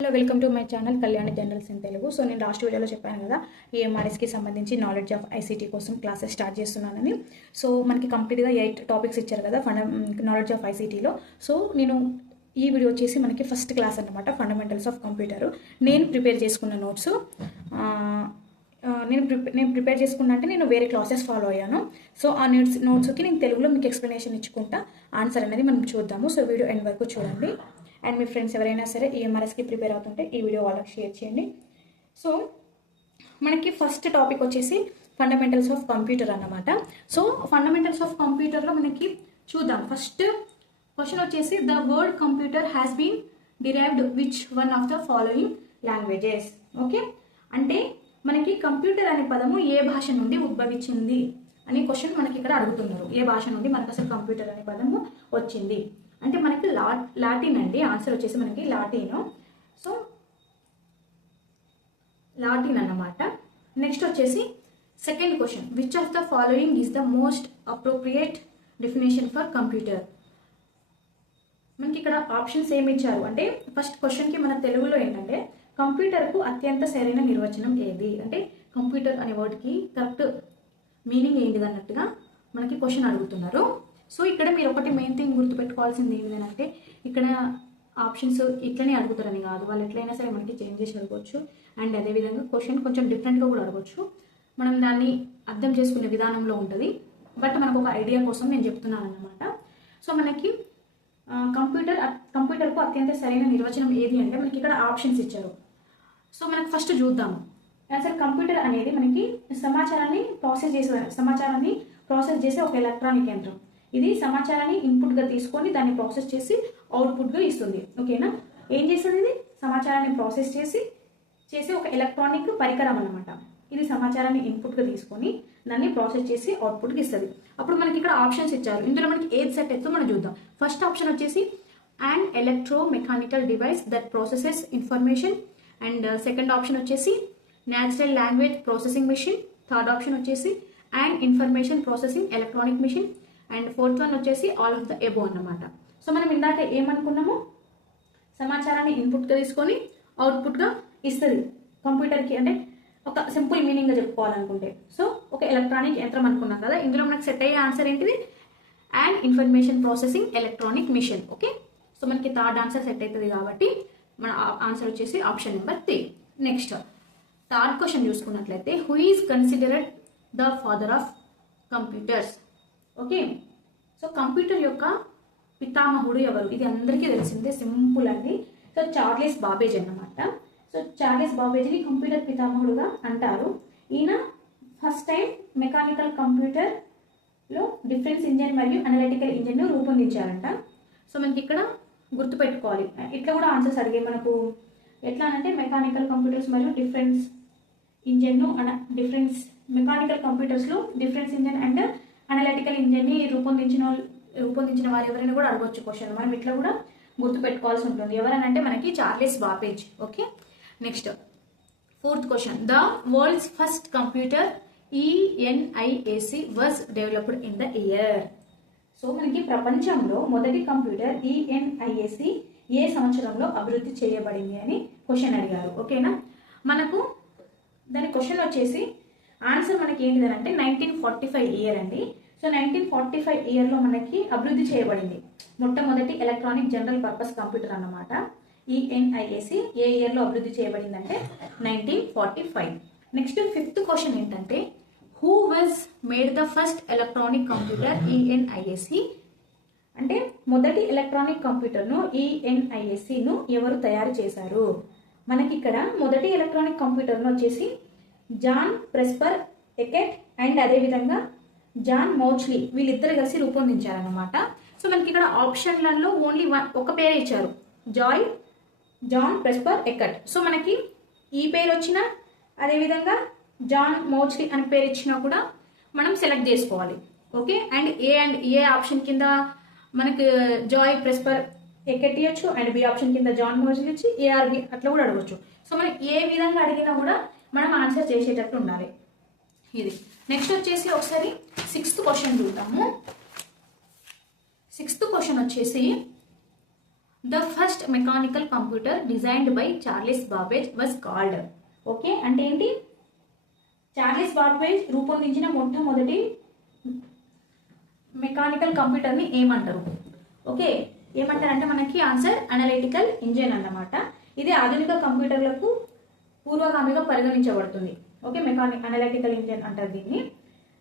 Hello welcome to my channel Kalyani generals in Telugu. So నేను last వీడియోలో చెప్పాను కదా ఏఎంఆర్ఎస్కి సంబంధించి నాలెడ్జ్ ఆఫ్ ఐసీటీ కోసం క్లాసెస్ స్టార్ట్ చేస్తున్నానని. సో మనకి కంప్లీట్గా 8 టాపిక్స్ ఇచ్చారు కదా నాలెడ్జ్ ఆఫ్ ఐసీటీలో. సో నేను ఈ వీడియో వచ్చేసి మనకి ఫస్ట్ క్లాస్ అనమాట, ఫండమెంటల్స్ ఆఫ్ కంప్యూటర్. నేను ప్రిపేర్ చేసుకున్న నోట్స్ నేను ప్రిపేర్ చేసుకున్నా అంటే నేను వేరే క్లాసెస్ ఫాలో అయ్యాను. సో ఆ నోట్స్కి నేను తెలుగులో మీకు ఎక్స్ప్లెనేషన్ ఇచ్చుకుంటా ఆన్సర్ అనేది మనం చూద్దాము. సో వీడియో ఎండ్ వరకు చూడండి. అండ్ మీ ఫ్రెండ్స్ ఎవరైనా సరే ఈఎంఆర్ఎస్కి ప్రిపేర్ అవుతుంటే ఈ వీడియో వాళ్ళకి షేర్ చేయండి. సో మనకి ఫస్ట్ టాపిక్ వచ్చేసి ఫండమెంటల్స్ ఆఫ్ కంప్యూటర్ అన్నమాట. సో ఫండమెంటల్స్ ఆఫ్ కంప్యూటర్లో మనకి చూద్దాం. ఫస్ట్ క్వశ్చన్ వచ్చేసి the word computer has been derived which one of the following languages. Okay, అంటే మనకి కంప్యూటర్ అనే పదము ఏ భాష నుండి ఉద్భవించింది అనే క్వశ్చన్ మనకి ఇక్కడ అడుగుతున్నారు. ఏ భాష నుండి మనకు అసలు కంప్యూటర్ అనే పదము వచ్చింది అంటే మనకి లాటిన్ అండి. ఆన్సర్ వచ్చేసి మనకి లాటిన్. సో లాటిన్ అన్నమాట. నెక్స్ట్ వచ్చేసి second question which of the following is the most appropriate definition for computer. మనకి ఇక్కడ ఆప్షన్స్ ఏమి ఇచ్చారు అంటే ఫస్ట్ క్వశ్చన్కి మన తెలుగులో ఏంటంటే కంప్యూటర్కు అత్యంత సరైన నిర్వచనం ఏది అంటే కంప్యూటర్ అనే వర్డ్కి కరెక్ట్ మీనింగ్ ఏంటిది అన్నట్టుగా మనకి క్వశ్చన్ అడుగుతున్నారు. సో ఇక్కడ మీరు ఒకటి మెయిన్ థింగ్ గుర్తుపెట్టుకోవాల్సింది ఏంటంటే ఇక్కడ ఆప్షన్స్ ఇట్లనే అడుగుతారని కాదు, వాళ్ళు ఎట్లయినా సరే మనకి చేంజ్ చేసి అడగవచ్చు. అండ్ అదేవిధంగా క్వశ్చన్ కొంచెం డిఫరెంట్గా కూడా అడగవచ్చు. మనం దాన్ని అర్థం చేసుకునే విధానంలో ఉంటుంది. బట్ మనకు ఒక ఐడియా కోసం నేను చెప్తున్నాను అన్నమాట. సో మనకి కంప్యూటర్కు అత్యంత సరైన నిర్వచనం ఏది అంటే మనకి ఇక్కడ ఆప్షన్స్ ఇచ్చారు. సో మనకు ఫస్ట్ చూద్దాము. అసలు కంప్యూటర్ అనేది మనకి సమాచారాన్ని ప్రాసెస్ చేసే ఒక ఎలక్ట్రానిక్ యంత్రం. ఇది సమాచారాన్ని ఇన్పుట్గా తీసుకొని దాన్ని ప్రాసెస్ చేసి అవుట్పుట్గా ఇస్తుంది. ఓకేనా, ఏం చేస్తుంది? ఇది సమాచారాన్ని ప్రాసెస్ చేసి ఒక ఎలక్ట్రానిక్ పరికరం అన్నమాట. ఇది సమాచారాన్ని ఇన్పుట్గా తీసుకొని దాన్ని ప్రాసెస్ చేసి అవుట్పుట్కి ఇస్తుంది. అప్పుడు మనకి ఇక్కడ ఆప్షన్స్ ఇచ్చారు. ఇందులో మనకి ఏది సెట్ అవుతుందో మనం చూద్దాం. ఫస్ట్ ఆప్షన్ వచ్చేసి an electromechanical device that processes information. And second option వచ్చేసి natural language processing machine. Third option వచ్చేసి an information processing electronic machine. And fourth one వచ్చేసి ఆల్ ఆఫ్ ద ఎబో అన్నమాట. సో మనం ఇందాక ఏమనుకున్నాము, సమాచారాన్ని ఇన్పుట్గా తీసుకొని అవుట్పుట్గా ఇస్తుంది కంప్యూటర్కి. అంటే ఒక సింపుల్ మీనింగ్గా చెప్పుకోవాలనుకుంటే సో ఒక ఎలక్ట్రానిక్ యంత్రం అనుకున్నాం కదా. ఇందులో మనకు సెట్ అయ్యే ఆన్సర్ ఏంటిది? And information processing electronic machine. Okay, so మనకి థర్డ్ ఆన్సర్ సెట్ అవుతుంది కాబట్టి మన ఆన్సర్ వచ్చేసి option number 3. Next third question చూసుకున్నట్లయితే who is considered the father of computers. Okay, so computer యొక్క పితామహుడు ఎవరు? ఇది అందరికీ తెలిసిందే, సింపుల్ అండి. సో చార్లెస్ బాబేజ్ అన్నమాట. సో చార్లెస్ బాబేజ్ని కంప్యూటర్ పితామహుడుగా అంటారు. ఈయన ఫస్ట్ టైం మెకానికల్ కంప్యూటర్లో డిఫరెన్స్ ఇంజన్ మరియు అనలిటికల్ ఇంజన్ను రూపొందించారంట. సో మనకి ఇక్కడ గుర్తుపెట్టుకోవాలి. ఇట్లా కూడా ఆన్సర్స్ అడిగే మనకు ఎట్లా అంటే మెకానికల్ కంప్యూటర్స్ మరియు డిఫరెన్స్ ఇంజన్ను మెకానికల్ కంప్యూటర్స్లో డిఫరెన్స్ ఇంజన్ అండ్ అనలిటికల్ ఇంజన్ని రూపొందించిన వారు ఎవరైనా కూడా అడగవచ్చు క్వశ్చన్. మనం ఇట్లా కూడా గుర్తుపెట్టుకోవాల్సి ఉంటుంది. ఎవరనంటే మనకి Charles Babbage. Okay, next fourth question the world's first computer ENIAC was developed in the year. So మనకి ప్రపంచంలో మొదటి కంప్యూటర్ ENIAC ఏ సంవత్సరంలో అభివృద్ధి చేయబడింది అని క్వశ్చన్ అడిగారు. ఓకేనా, మనకు దాని క్వశ్చన్ వచ్చేసి ఆన్సర్ మనకి ఏంటిదని అంటే 1945 ఇయర్ అండి. సో 1945 ఇయర్లో మనకి అభివృద్ధి చేయబడింది మొట్టమొదటి ఎలక్ట్రానిక్ జనరల్ పర్పస్ కంప్యూటర్ అన్నమాట. ENIAC ఏ ఇయర్లో అభివృద్ధి చేయబడింది అంటే 1945. నెక్స్ట్ ఫిఫ్త్ క్వశ్చన్ ఏంటంటే who was made the first electronic computer ENIAC. అంటే మొదటి ఎలక్ట్రానిక్ కంప్యూటర్ను ENIACను ఎవరు తయారు చేశారు? మనకి ఇక్కడ మొదటి ఎలక్ట్రానిక్ కంప్యూటర్ను వచ్చేసి జాన్ ప్రెస్పర్ ఎకెట్ అండ్ అదేవిధంగా జాన్ మౌచ్లీ వీళ్ళిద్దరు కలిసి రూపొందించారన్నమాట. సో మనకి ఇక్కడ ఆప్షన్లలో ఓన్లీ ఒక పేరు ఇచ్చారు, జాన్ ప్రెస్పర్ ఎకెట్. సో మనకి ఈ పేరు వచ్చినా అదేవిధంగా జాన్ మౌచ్లీ అని పేరు ఇచ్చినా కూడా మనం సెలెక్ట్ చేసుకోవాలి. ఓకే, అండ్ ఏ ఆప్షన్ కింద మనకి జాయ్ ప్రెస్పర్ ఎకెట్ ఇవ్వచ్చు అండ్ బి ఆప్షన్ కింద జాన్ మౌచ్లీ ఇచ్చి ARB అట్లా కూడా అడగవచ్చు. సో మనం ఏ విధంగా అడిగినా కూడా మనం ఆన్సర్ చేసేటట్టు ఉండాలి. ఇది నెక్స్ట్ వచ్చేసి ఒకసారి సిక్స్త్ క్వశ్చన్ చూద్దాము. సిక్స్త్ క్వశ్చన్ వచ్చేసి the first mechanical computer designed by Charles Babbage was called. Okay, అంటే ఏంటి? చార్లెస్ బాబేజ్ రూపొందించిన మొట్టమొదటి మెకానికల్ కంప్యూటర్ని ఏమంటారు? ఓకే, ఏమంటారంటే మనకి ఆన్సర్ అనలిటికల్ ఇంజిన్ అన్నమాట. ఇది ఆధునిక కంప్యూటర్లకు పూర్వగామిగా పరిగణించబడుతుంది. ఓకే, అనలిటికల్ ఇంజిన్ అంటారు దీన్ని.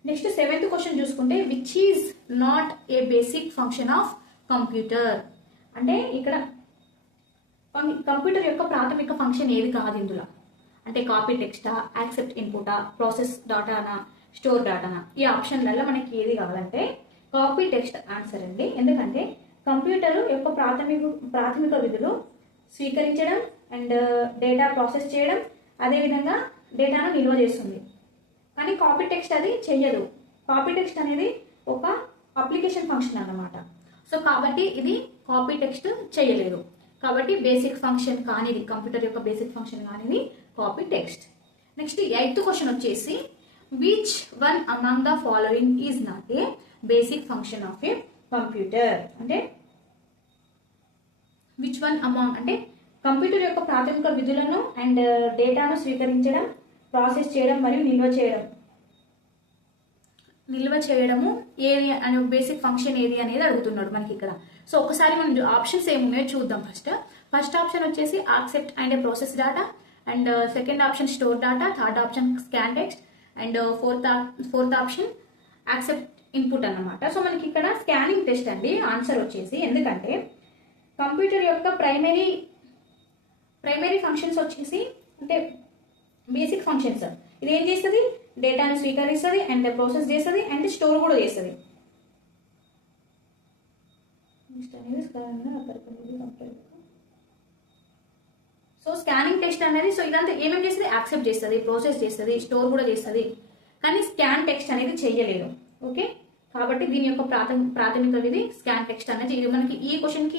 నెక్స్ట్ 7th క్వశ్చన్ చూసుకుంటే which is not a basic function of computer. అంటే ఇక్కడ కంప్యూటర్ యొక్క ప్రాథమిక ఫంక్షన్ ఏది కాదు ఇందులో. అంటే కాపీ టెక్స్టా, యాక్సెప్ట్ ఇన్పుటా, ప్రాసెస్ డాటానా, స్టోర్ డాటానా? ఈ ఆప్షన్లలో మనకి ఏది కావాలంటే కాపీ టెక్స్ట్ ఆన్సర్ అండి. ఎందుకంటే కంప్యూటర్ యొక్క ప్రాథమిక విధులు స్వీకరించడం అండ్ డేటా ప్రాసెస్ చేయడం, అదేవిధంగా డేటాను నిల్వ చేస్తుంది. కానీ కాపీ టెక్స్ట్ అది చెయ్యదు. కాపీ టెక్స్ట్ అనేది ఒక అప్లికేషన్ ఫంక్షన్ అన్నమాట. సో కాబట్టి ఇది కాపీ టెక్స్ట్ చేయలేదు. కాబట్టి బేసిక్ ఫంక్షన్ కానిది, కంప్యూటర్ యొక్క బేసిక్ ఫంక్షన్ కానిది copy text. Next 8th question వచ్చేసి which one among the following is not a basic function of a computer. అంటే విచ్ వన్ అమాంగ్ అంటే కంప్యూటర్ యొక్క ప్రాథమిక విధులను అండ్ డేటాను స్వీకరించడం, ప్రాసెస్ చేయడం మరియు నిల్వ చేయడము ఏది అనే బేసిక్ ఫంక్షన్ ఏది అనేది అడుగుతున్నాడు మనకి ఇక్కడ. సో ఒకసారి మనం ఆప్షన్స్ ఏమున్నాయో చూద్దాం. ఫస్ట్ ఆప్షన్ వచ్చేసి accept and process data, and second option store data, third option scan text, and fourth option accept input అన్నమాట. సో మనకి ఇక్కడ స్కానింగ్ టెస్ట్ అండి ఆన్సర్ వచ్చేసి. ఎందుకంటే కంప్యూటర్ యొక్క ప్రైమరీ ఫంక్షన్స్ వచ్చేసి అంటే బేసిక్ ఫంక్షన్స్. ఇది ఏం చేస్తుంది? డేటాను స్వీకరిస్తుంది అండ్ ప్రాసెస్ చేస్తుంది అండ్ స్టోర్ కూడా చేస్తుంది. సో స్కానింగ్ టెస్ట్ అనేది సో ఇదంతా ఏమేమి చేస్తుంది? యాక్సెప్ట్ చేస్తుంది, ప్రాసెస్ చేస్తుంది, స్టోర్ కూడా చేస్తుంది. కానీ స్కాన్ టెక్స్ట్ అనేది చెయ్యలేదు. ఓకే, కాబట్టి దీని యొక్క ప్రాథమిక విధి స్కాన్ టెక్స్ట్ అనేది. ఇది మనకి ఈ క్వశ్చన్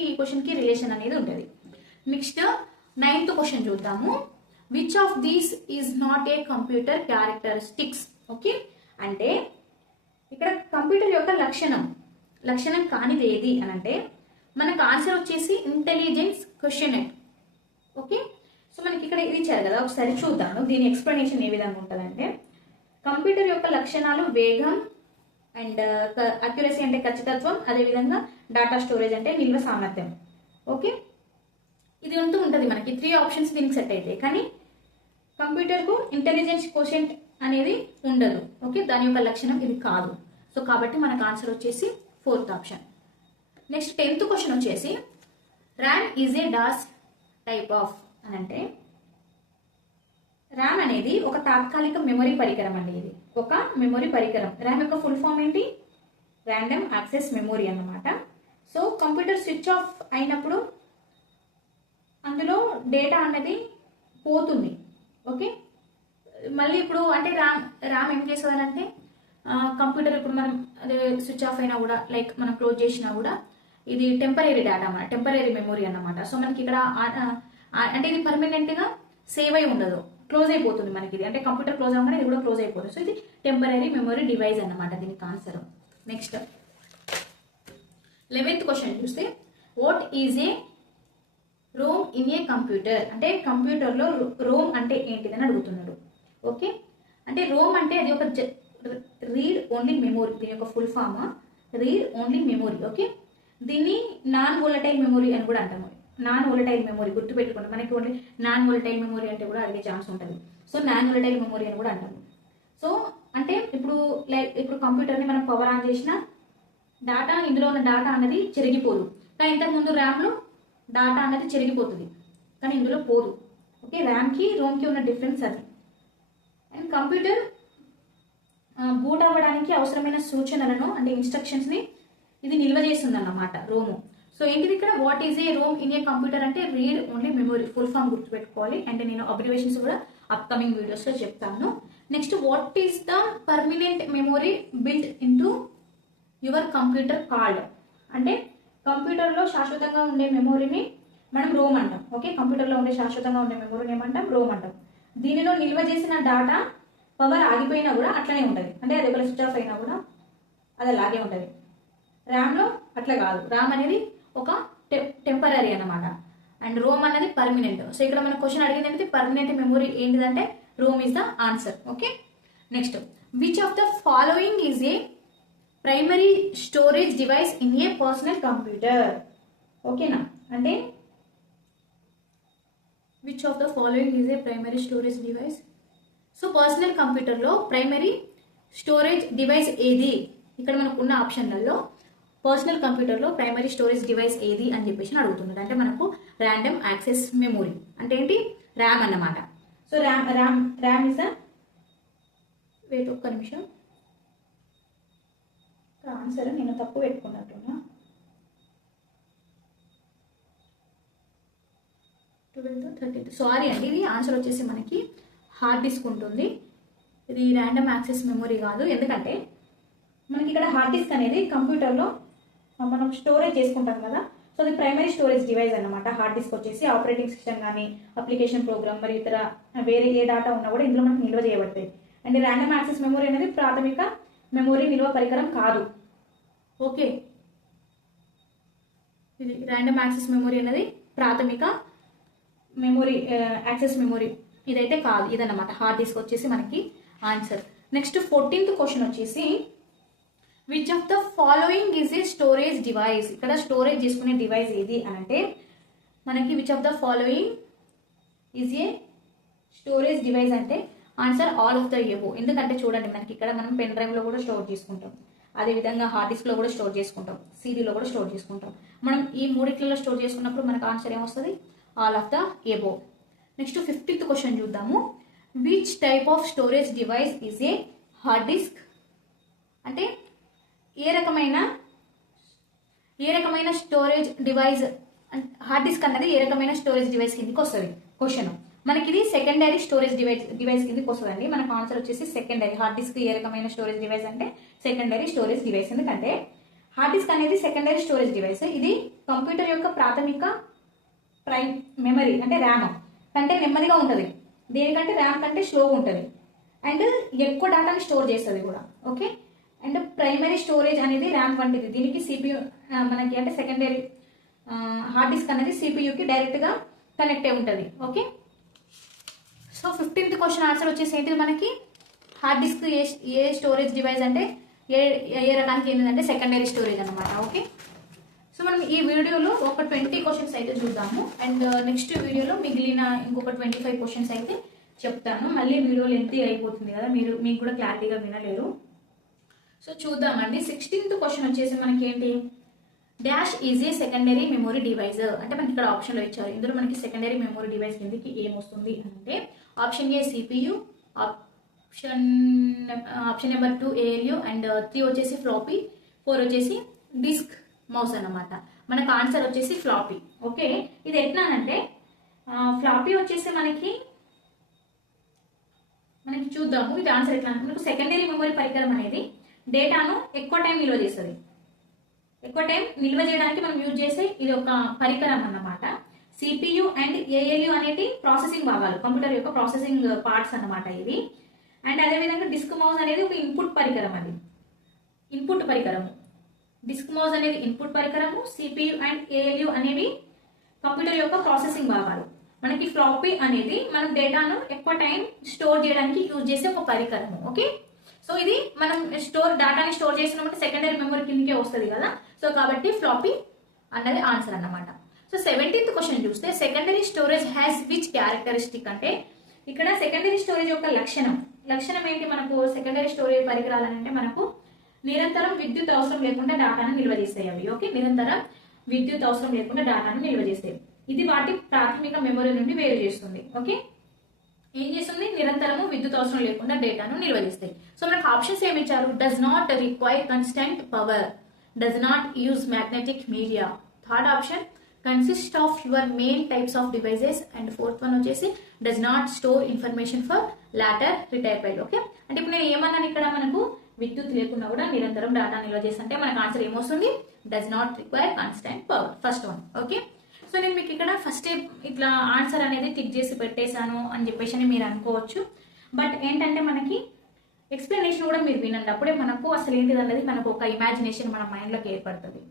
కి రిలేషన్ అనేది ఉంటుంది. నెక్స్ట్ 9th క్వశ్చన్ చూద్దాము. Which of these is not A computer characteristics. Okay, అంటే ఇక్కడ కంప్యూటర్ యొక్క లక్షణం కానిది ఏది అని అంటే మనకు ఆన్సర్ వచ్చేసి ఇంటెలిజెన్స్ క్వశ్చనెట్. ఓకే, సో మనకి ఇక్కడ ఇది ఇచ్చారు కదా, ఒకసారి చూద్దాము దీని ఎక్స్ప్లెనేషన్ ఏ విధంగా ఉంటుందంటే కంప్యూటర్ యొక్క లక్షణాలు వేగం అండ్ అక్యురసీ అంటే ఖచ్చితత్వం, అదేవిధంగా డాటా స్టోరేజ్ అంటే నిల్వ సామర్థ్యం. ఓకే, ఇది ఉంటుంది మనకి 3 ఆప్షన్స్ దీనికి సెట్ అయితే. కానీ కంప్యూటర్కు ఇంటెలిజెన్స్ కోషెంట్ అనేది ఉండదు. ఓకే, దాని యొక్క లక్షణం ఇది కాదు. సో కాబట్టి మనకు ఆన్సర్ వచ్చేసి 4th option. Next 10th question వచ్చేసి RAM is a DOS type of అని అంటే ర్యామ్ అనేది ఒక తాత్కాలిక మెమొరీ పరికరం అండి. ఇది ఒక మెమొరీ పరికరం. ర్యామ్ యొక్క ఫుల్ ఫామ్ ఏంటి? ర్యాండమ్ యాక్సెస్ మెమొరీ అన్నమాట. సో కంప్యూటర్ స్విచ్ ఆఫ్ అయినప్పుడు అందులో డేటా అనేది పోతుంది. ఓకే, మళ్ళీ ఇప్పుడు అంటే ర్యామ్ ఏం చేస్తుంది అంటే కంప్యూటర్ ఇప్పుడు మనం అదే స్విచ్ ఆఫ్ అయినా కూడా లైక్ మనం క్లోజ్ చేసినా కూడా ఇది టెంపరీ డేటా అన్నమాట, టెంపరీ మెమొరీ అన్నమాట. సో మనకి ఇక్కడ అంటే ఇది పర్మనెంట్ గా సేవ్ అయి ఉండదు, క్లోజ్ అయిపోతుంది మనకి. ఇది అంటే కంప్యూటర్ క్లోజ్ అవ్వగానే ఇది కూడా క్లోజ్ అయిపోతుంది. సో ఇది టెంపరీ మెమొరీ డివైస్ అన్నమాట దీనికి ఆన్సర్. నెక్స్ట్ 11th క్వశ్చన్ చూస్తే what is a ROM in a computer. అంటే కంప్యూటర్లో రోమ్ అంటే ఏంటిదని అడుగుతున్నాడు. ఓకే, అంటే రోమ్ అంటే అది ఒక రీడ్ ఓన్లీ మెమొరీ. దీని యొక్క full form read only memory. Okay, దీన్ని నాన్ వోలటైల్ మెమొరీ అని కూడా అంటాము. నాన్ వోలటైల్ మెమొరీ గుర్తుపెట్టుకోండి, మనకి ఓన్లీ నాన్ వోలటైల్ మెమొరీ అంటే కూడా అడిగే ఛాన్స్ ఉంటుంది. సో నాన్ వోలటైల్ మెమొరీ అని కూడా అంటాము. సో అంటే ఇప్పుడు కంప్యూటర్ని మనం పవర్ ఆన్ చేసిన డేటా, ఇందులో ఉన్న డేటా అనేది చెరిగిపోదు. కానీ ఇంతకుముందు ర్యామ్లో డేటా అనేది చెరిగిపోతుంది కానీ ఇందులో పోదు. ఓకే, ర్యామ్కి రోమ్కి ఉన్న డిఫరెన్స్ అది. అండ్ కంప్యూటర్ బూట్ అవ్వడానికి అవసరమైన సూచనలను అంటే ఇన్స్ట్రక్షన్స్ని ఇది నిల్వ చేస్తుంది అన్నమాట రోము. సో ఏంటిది ఇక్కడ what is a ROM in a computer అంటే read only memory, full form గుర్తుపెట్టుకోవాలి. అంటే నేను అబ్రివేషన్స్ కూడా అప్కమింగ్ వీడియోస్లో చెప్తాను. Next what is the permanent memory built into your computer called. అంటే కంప్యూటర్లో శాశ్వతంగా ఉండే మెమొరీని మనం రోమ్ అంటాం. ఓకే, కంప్యూటర్లో ఉండే శాశ్వతంగా ఉండే మెమొరీని ఏమంటాం? రోమ్ అంటాం. దీనిలో నిల్వ చేసిన డేటా పవర్ ఆగిపోయినా కూడా అట్లనే ఉంటుంది. అంటే అది ఒకవేళ స్విచ్ ఆఫ్ అయినా కూడా అది అలాగే ఉంటుంది. ర్యామ్లో అట్లా కాదు. ర్యామ్ అనేది ఒక టెంపరీ అనమాట, అండ్ రోమ్ అన్నది పర్మనెంట్. సో ఇక్కడ మన క్వశ్చన్ అడిగింది ఏంటి, పర్మనెంట్ మెమొరీ ఏంటిదంటే Rome is the answer. Okay, next which of the following is a primary storage device in a personal computer. ఓకేనా, అంటే which of the following is a primary storage device. So personal కంప్యూటర్లో primary storage device ఏది, ఇక్కడ మనకు ఉన్న ఆప్షన్లలో personal కంప్యూటర్లో primary storage device ఏది అని చెప్పేసి అడుగుతున్నాడు. అంటే మనకు ర్యాండమ్ యాక్సెస్ మెమొరీ అంటే ఏంటి, ర్యామ్ అన్నమాట. So RAM is the, wait ఒక్క నిమిషం, ఆన్సర్ నేను తప్పు పెట్టుకున్నట్టున్నా, 12th 13th, సారీ అండి, ఇది ఆన్సర్ వచ్చేసి మనకి హార్డ్ డిస్క్ ఉంటుంది. ఇది ర్యాండమ్ యాక్సెస్ మెమొరీ కాదు, ఎందుకంటే మనకి ఇక్కడ హార్డ్ డిస్క్ అనేది కంప్యూటర్లో మనం స్టోరేజ్ చేసుకుంటాం కదా, సో అది ప్రైమరీ స్టోరేజ్ డివైస్ అన్నమాట. హార్డ్ డిస్క్ వచ్చేసి ఆపరేటింగ్ సిస్టమ్ కానీ అప్లికేషన్ ప్రోగ్రామ్ మరి ఇతర వేరే ఏ డేటా ఉన్నా కూడా ఇందులో మనకు నిల్వ చేయబడతాయి. అండ్ ర్యాండమ్ యాక్సెస్ మెమొరీ అనేది ప్రాథమిక మెమొరీ నిల్వ పరికరం కాదు. ఓకే, ఇది ర్యాండమ్ యాక్సెస్ మెమొరీ అనేది ప్రాథమిక మెమొరీ యాక్సెస్ మెమొరీ ఇదైతే కాదు, ఇదన్నమాట. హార్డ్ డిస్క్ వచ్చేసి మనకి ఆన్సర్. నెక్స్ట్ 14th క్వశ్చన్ వచ్చేసి which of the following is a storage device. ఇక్కడ స్టోరేజ్ చేసుకునే డివైస్ ఏది అని అంటే మనకి which of the following is a storage device అంటే answer all of the above. ఎందుకంటే చూడండి మనకి ఇక్కడ మనం పెన్ డ్రైవ్లో కూడా స్టోర్ చేసుకుంటాం, అదేవిధంగా హార్డ్ డిస్క్లో కూడా స్టోర్ చేసుకుంటాం, సిడీలో కూడా స్టోర్ చేసుకుంటాం. మనం ఈ మూడిట్లలో స్టోర్ చేసుకున్నప్పుడు మనకు ఆన్సర్ ఏమొస్తుంది, all of the above. Next 15th question చూద్దాము. Which type of storage device is a hard disk. అంటే ఏ రకమైన స్టోరేజ్ డివైస్, హార్డ్ డిస్క్ అన్నది ఏ రకమైన స్టోరేజ్ డివైస్ కిందకి వస్తుంది క్వశ్చన్. మనకి ఇది సెకండరీ స్టోరేజ్ డివైస్ కిందకి వస్తుందండి. మనకు ఆన్సర్ వచ్చేసి సెకండరీ. హార్డ్ డిస్క్ ఏ రకమైన స్టోరేజ్ డివైస్ అంటే సెకండరీ స్టోరేజ్ డివైస్. ఎందుకంటే హార్డ్ డిస్క్ అనేది సెకండరీ స్టోరేజ్ డివైస్. ఇది కంప్యూటర్ యొక్క ప్రాథమిక ప్రైమ్ మెమరీ అంటే ర్యామ్ కంటే నెమ్మదిగా ఉంటుంది, దేనికంటే ర్యామ్ కంటే స్లోగా ఉంటుంది, అండ్ ఎక్కువ డేటాని స్టోర్ చేస్తుంది కూడా. ఓకే, అండ్ ప్రైమరీ స్టోరేజ్ అనేది ర్యామ్ వంటిది. దీనికి సిపియు మనకి అంటే సెకండరీ హార్డ్ డిస్క్ అనేది సిపియుకి డైరెక్ట్గా కనెక్ట్ అయి ఉంటుంది. Okay, so 15th question answer వచ్చేసి ఏంటిది మనకి, హార్డ్ డిస్క్ ఏ స్టోరేజ్ డివైస్ అంటే ఏ రకానికి ఏంటంటే సెకండరీ స్టోరేజ్ అనమాట. ఓకే, సో మనం ఈ వీడియోలో ఒక 20 క్వశ్చన్స్ అయితే చూద్దాము, అండ్ నెక్స్ట్ వీడియోలో మిగిలిన ఇంకొక 25 క్వశ్చన్స్ అయితే చెప్తాను. మళ్ళీ వీడియో లెంతీ అయిపోతుంది కదా, మీకు కూడా క్లారిటీగా వినలేరు. సో చూద్దామండి. 16th క్వశ్చన్ వచ్చేసి మనకి ఏంటి, dash is a secondary memory device. అంటే మనకి ఇక్కడ ఆప్షన్లో ఇచ్చారు, ఇందులో మనకి సెకండరీ మెమొరీ డివైస్ కిందకి ఏమొస్తుంది అంటే option A CPU, option number 2 ALU, and 3 వచ్చేసి ఫ్లాపీ, 4 వచ్చేసి డిస్క్ మౌస్ అన్నమాట. మనకు ఆన్సర్ వచ్చేసి ఫ్లాపీ. ఓకే, ఇది ఎట్లా అంటే ఫ్లాపీ వచ్చేసి మనకి చూద్దాము ఇది ఆన్సర్ ఎట్లా అంటే, మనకు సెకండరీ మెమొరీ పరికరం అనేది డేటాను ఎక్కువ టైం నిల్వ చేస్తుంది. ఎక్కువ టైం నిల్వ చేయడానికి మనం యూజ్ చేసే ఇది ఒక పరికరం అన్నమాట. సిపియు అండ్ ఏఎల్యు అనేటి ప్రాసెసింగ్ భాగాలు, కంప్యూటర్ యొక్క ప్రాసెసింగ్ పార్ట్స్ అన్నమాట ఇవి. అండ్ అదేవిధంగా డిస్క్ మౌస్ అనేది ఒక ఇన్పుట్ పరికరం, అది ఇన్పుట్ పరికరము. డిస్క్ మౌస్ అనేది ఇన్పుట్ పరికరము, సిపియు అండ్ ఏఎల్యు అనేవి కంప్యూటర్ యొక్క ప్రాసెసింగ్ భాగాలు. మనకి ఫ్లాపీ అనేది మనం డేటాను ఎక్కువ టైం స్టోర్ చేయడానికి యూజ్ చేసే ఒక పరికరము. ఓకే, సో ఇది మనం డేటాని స్టోర్ చేసినప్పుడు సెకండరీ మెమరీ కిందకే వస్తుంది కదా, సో కాబట్టి ఫ్లాపీ అన్నది ఆన్సర్ అన్నమాట. సో 17th క్వశ్చన్ చూస్తే secondary storage has which characteristic అంటే ఇక్కడ సెకండరీ స్టోరేజ్ యొక్క లక్షణం ఏంటి, మనకు సెకండరీ స్టోరేజ్ పరికరాలు అంటే మనకు నిరంతరం విద్యుత్ అవసరం లేకుండా డేటాను నిల్వ చేస్తాయి అవి. ఓకే, నిరంతరం విద్యుత్ అవసరం లేకుండా డేటాను నిల్వ చేస్తాయి. ఇది వాటి ప్రాథమిక మెమరీ నుండి వేరు చేస్తుంది. ఓకే, ఏం చేస్తుంది, నిరంతరము విద్యుత్ అవసరం లేకుండా డేటాను నిల్వ చేస్తాయి. సో మనకు ఆప్షన్స్ ఏమి ఇచ్చారు, does not require constant power, does not use magnetic media, third option consist of your main types of devices, and fourth one వచ్చేసి does not store information for later retired. Okay, అంటే ఇప్పుడు నేను ఏమన్నాను, ఇక్కడ మనకు విద్యుత్ లేకుండా కూడా నిరంతరం డేటా నిల్వ చేస్తుంటే మనకు ఆన్సర్ ఏమొస్తుంది, does not require constant power, first one. Okay, so నేను మీకు ఇక్కడ ఫస్ట్ ఇట్లా ఆన్సర్ అనేది టిక్ చేసి పెట్టేశాను అని చెప్పేసి మీరు అనుకోవచ్చు, బట్ ఏంటంటే మనకి ఎక్స్ప్లెనేషన్ కూడా మీరు వినండి, అప్పుడే మనకు అసలు ఏంటిది అనేది మనకు ఒక ఇమాజినేషన్ మన మైండ్లోకి ఏర్పడుతుంది.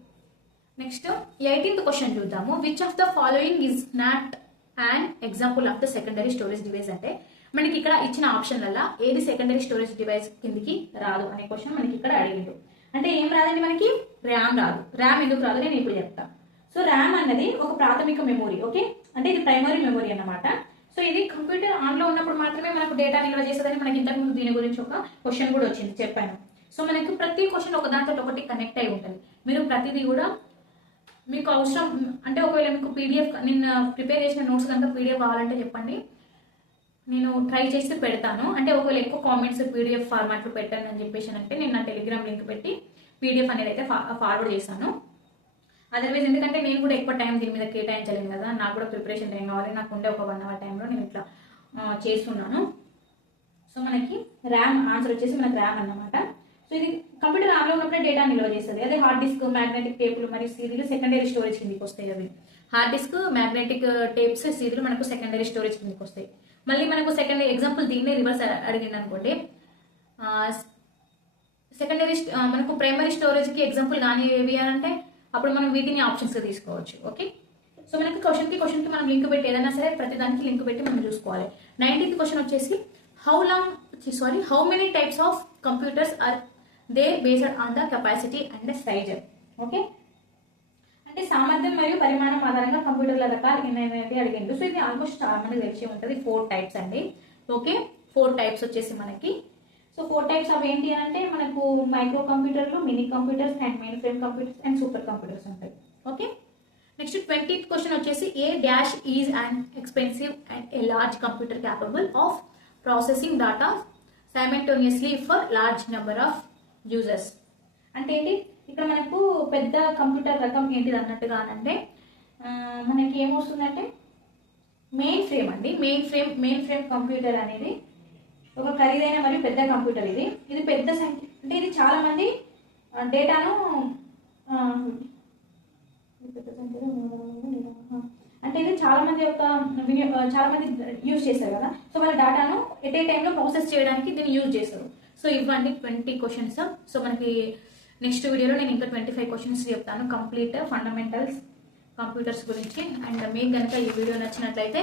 నెక్స్ట్ 18th క్వశ్చన్ చూద్దాము. Which of the following is not and example of the secondary storage device అంటే మనకి ఇక్కడ ఇచ్చిన ఆప్షన్లలో ఏది సెకండరీ స్టోరేజ్ డివైస్ కిందికి రాదు అనే క్వశ్చన్ మనకి ఇక్కడ అడిగిండు. అంటే ఏం రాదండి, మనకి ర్యామ్ రాదు. ర్యామ్ ఎందుకు రాదు నేను ఇప్పుడు చెప్తా. సో ర్యామ్ అన్నది ఒక ప్రాథమిక మెమొరీ, ఓకే, అంటే ఇది ప్రైమరీ మెమొరీ అన్నమాట. సో ఇది కంప్యూటర్ ఆన్లో ఉన్నప్పుడు మాత్రమే మనకు డేటా నిల్వ చేస్తుందని మనకి ఇంతకుముందు దీని గురించి ఒక క్వశ్చన్ కూడా వచ్చింది, చెప్పాను. సో మనకు ప్రతి క్వశ్చన్ ఒక దాంతో ఒకటి కనెక్ట్ అయి ఉంటుంది. మీరు ప్రతిదీ కూడా మీకు అవసరం అంటే ఒకవేళ మీకు పీడిఎఫ్ నేను ప్రిపేర్ చేసిన నోట్స్ కనుక పీడిఎఫ్ కావాలంటే చెప్పండి, నేను ట్రై చేసి పెడతాను. అంటే ఒకవేళ ఎక్కువ కామెంట్స్ పీడిఎఫ్ ఫార్మాట్లో పెట్టాను అని చెప్పేసి అంటే నేను నా టెలిగ్రామ్ లింక్ పెట్టి పీడిఎఫ్ అనేది అయితే ఫార్వర్డ్ చేస్తాను. అదర్వైజ్ ఎందుకంటే నేను కూడా ఎక్కువ టైం దీని మీద కేటాయించలేను కదా, నాకు కూడా ప్రిపరేషన్ టైం కావాలి. నాకు ఉండే ఒక 1 hour టైంలో నేను ఇట్లా చేస్తున్నాను. సో మనకి ర్యామ్ ఆన్సర్ వచ్చేసి మనకి ర్యామ్ అన్నమాట. సో ఇది కంప్యూటర్ ఆన్లో ఉన్నప్పుడే డేటా నిల్వ చేస్తుంది. అదే హార్డ్ డిస్క్, మ్యాగ్నెటిక్ టేపులు మరియు సీడీలు సెకండరీ స్టోరేజ్ కిందకి వస్తాయి. అవి హార్డ్ డిస్క్, మ్యాగ్నెటిక్ టేప్స్, సీడీలు మనకు సెకండరీ స్టోరేజ్ కిందకి వస్తాయి. మళ్ళీ మనకు సెకండరీ ఎగ్జాంపుల్ దీన్నే రివర్స్ అడిగింది అనుకోండి, సెకండరీ మనకు ప్రైమరీ స్టోరేజ్కి ఎగ్జాంపుల్ కానీ ఏవి అంటే అప్పుడు మనం వీటిని ఆప్షన్స్గా తీసుకోవచ్చు. ఓకే, సో మనకి క్వశ్చన్కి మనం లింక్ పెట్టి ఏదైనా సరే ప్రతి దానికి లింక్ పెట్టి మనం చూసుకోవాలి. 19th క్వశ్చన్ వచ్చేసి how many types of computers are they based on the capacity and size. Okay, అంటే సామర్థ్యం మరియు పరిమాణం ఆధారంగా కంప్యూటర్ల రకాలు ఎన్నైతే అడిగిండు. సో ఇది ఆల్మోస్ట్ చాలా మందికి తెలిసి ఉంటుంది. 4 types అండి. ఓకే, 4 types వచ్చేసి మనకి. సో 4 types అవి ఏంటి అంటే మనకు మైక్రో కంప్యూటర్లు, mini computers and mainframe computers and super computers ఉంటాయి. ఓకే, నెక్స్ట్ 20th క్వశ్చన్ వచ్చేసి a dash is and expensive and a large computer capable of processing data simultaneously for large number of users. అంటే ఏంటి, ఇక్కడ మనకు పెద్ద computer రకం ఏంటిది అన్నట్టుగా అంటే మనకి ఏమొస్తుందంటే మెయిన్ ఫ్రేమ్ అండి. మెయిన్ ఫ్రేమ్ కంప్యూటర్ అనేది ఒక ఖరీదైన మరియు పెద్ద కంప్యూటర్. ఇది పెద్ద సంఖ్య, అంటే ఇది చాలా మంది డేటాను అంటే ఇది చాలా మంది చాలా మంది యూజ్ చేస్తారు కదా. సో వాళ్ళ డేటాను ఎట్ ఏ టైంలో ప్రాసెస్ చేయడానికి దీన్ని యూజ్ చేస్తారు. సో ఇవ్వండి 20 క్వశ్చన్స్. సో మనకి నెక్స్ట్ వీడియోలో నేను ఇంకా 25 క్వశ్చన్స్ చెప్తాను కంప్లీట్ ఫండమెంటల్స్ కంప్యూటర్స్ గురించి. అండ్ మీకు కనుక ఈ వీడియో నచ్చినట్లయితే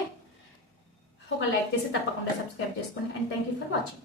ఒక లైక్ చేసి తప్పకుండా సబ్స్క్రైబ్ చేసుకోండి. And thank you for watching.